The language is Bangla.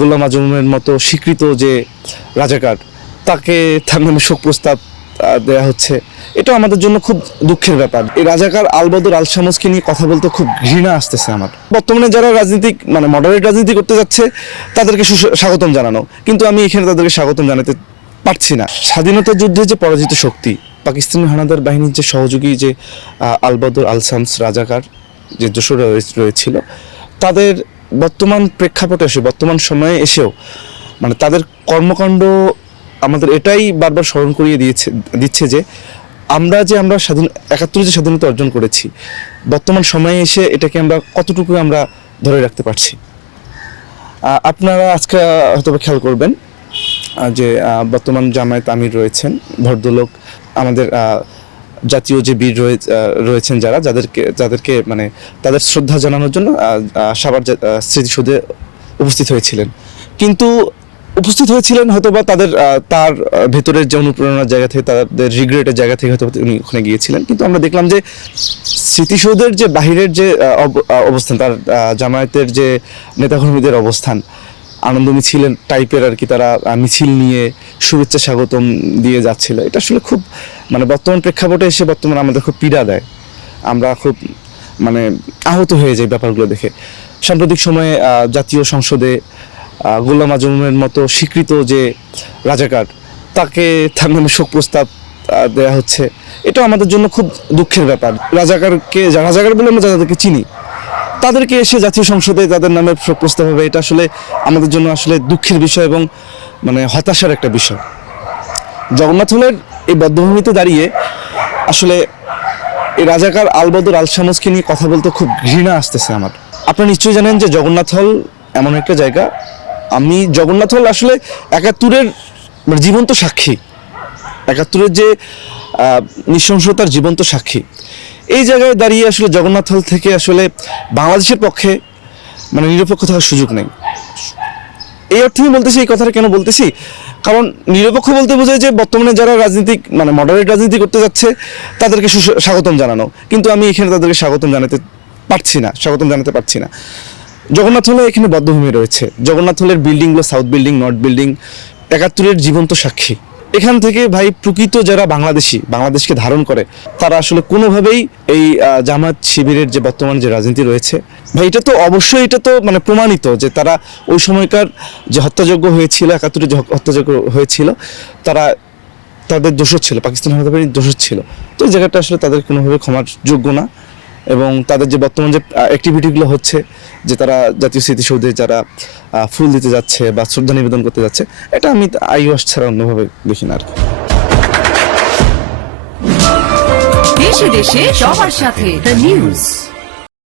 গোলাম আজমের মতো স্বীকৃত যে রাজাকার তাকে তার নামে শোক প্রস্তাব দেয়া হচ্ছে, এটা আমাদের জন্য খুব দুঃখের ব্যাপার। এই রাজাকার আলবদর আল শামসকে নিয়ে কথা বলতে খুব ঘৃণা আসতেছে আমার। বর্তমানে যারা রাজনীতিক মডারেট রাজনীতি করতে যাচ্ছে তাদেরকে স্বাগতম জানানো, কিন্তু আমি এখানে তাদেরকে স্বাগতম জানাতে পারছি না। স্বাধীনতা যুদ্ধে যে পরাজিত শক্তি পাকিস্তানি হানাদার বাহিনীর যে সহযোগী যে আলবদর আল শামস রাজাকার যে দোসররা রয়েছিল, তাদের বর্তমান প্রেক্ষাপটে এসে বর্তমান সময়ে এসেও তাদের কর্মকাণ্ড আমাদের এটাই বারবার স্মরণ করিয়ে দিচ্ছে যে আমরা স্বাধীন ৭১ যে স্বাধীনতা অর্জন করেছি, বর্তমান সময়ে এসে এটাকে আমরা কতটুকু আমরা ধরে রাখতে পারছি। আপনারা আজকে হয়তো খেয়াল করবেন যে বর্তমান জামায়াত আমির রয়েছেন, ভদ্রলোক আমাদের জাতীয় যে বীর রয়েছেন যাদেরকে তাদের শ্রদ্ধা জানানোর জন্য সাভার স্মৃতিসৌধে উপস্থিত হয়েছিলেন, কিন্তু উপস্থিত হয়েছিলেন হয়তো বা তার ভেতরের যে অনুপ্রেরণার জায়গা থেকে, তাদের রিগ্রেটের জায়গা থেকে হয়তো উনি ওখানে গিয়েছিলেন। কিন্তু আমরা দেখলাম যে স্মৃতিসৌধের যে বাহিরের যে অবস্থান, তার জামায়াতের যে নেতাকর্মীদের অবস্থান, আনন্দ মিছিলের টাইপের আর কি, তারা মিছিল নিয়ে শুভেচ্ছা স্বাগতম দিয়ে যাচ্ছিল। এটা আসলে খুব বর্তমান প্রেক্ষাপটে এসে বর্তমানে আমাদের খুব পীড়া দেয়। আমরা খুব আহত হয়ে যাই ব্যাপারগুলো দেখে। সাম্প্রতিক সময়ে জাতীয় সংসদে গোলাম আজমের মতো স্বীকৃত যে রাজাকার তাকে তার নামে শোক প্রস্তাব দেয়া হচ্ছে, এটা আমাদের জন্য খুব দুঃখের ব্যাপার। রাজাকার বলে আমরা যাদেরকে চিনি তাদেরকে এসে জাতীয় সংসদে তাদের নামে শোক প্রস্তাব হবে, এটা আসলে আমাদের জন্য আসলে দুঃখের বিষয় এবং হতাশার একটা বিষয়। জগন্নাথ হলের এই বধ্যভূমিতে দাঁড়িয়ে আসলে এই রাজাকার আলবদর আল শামসকে নিয়ে কথা বলতে খুব ঘৃণা আসতেছে আমার। আপনারা নিশ্চয়ই জানেন যে জগন্নাথ হল এমন একটা জায়গা, জগন্নাথ হল আসলে ৭১-এর জীবন্ত সাক্ষী, ৭১-এর যে নৃশংসতার জীবন্ত সাক্ষী। এই জায়গায় দাঁড়িয়ে আসলে জগন্নাথ হল থেকে আসলে বাংলাদেশের পক্ষে নিরপেক্ষ থাকার সুযোগ নেই। এই অর্থে আমি বলতেছি, এই কথাটা কেন বলতেছি, কারণ নিরপেক্ষ বলতে বোঝায় যে বর্তমানে যারা রাজনীতিক মডারেট রাজনীতি করতে যাচ্ছে তাদেরকে স্বাগতম জানানো, কিন্তু আমি এখানে তাদেরকে স্বাগতম জানাতে পারছি না। জগন্নাথ হলে এখানে বধ্যভূমি রয়েছে। জগন্নাথ হলের বিল্ডিংগুলো, সাউথ বিল্ডিং, নর্থ বিল্ডিং ৭১-এর জীবন্ত সাক্ষী। এখান থেকে ভাই প্রকৃত যারা বাংলাদেশকে ধারণ করে, তারা আসলে কোনোভাবেই এই জামাত শিবিরের যে বর্তমান যে রাজনীতি রয়েছে, ভাই এটা তো অবশ্যই প্রমাণিত যে তারা ওই সময়কার যে হত্যাযজ্ঞ হয়েছিল, ৭১-এর যে হত্যাযজ্ঞ হয়েছিল, তাদের দোষর ছিল, পাকিস্তান হানাদার বাহিনীর দোষর ছিল। তো এই জায়গাটা আসলে তাদের কোনোভাবে ক্ষমার যোগ্য না। এবং তাদের যে বর্তমান যে অ্যাক্টিভিটিগুলো হচ্ছে, যে তারা জাতীয় স্মৃতিসৌধে যারা ফুল দিতে যাচ্ছে বা শ্রদ্ধা নিবেদন করতে যাচ্ছে, এটা আমি আইওয়াস ছাড়া অন্যভাবে দেখি না আর কি। দেশে দেশে সবার সাথে দ্য নিউজ।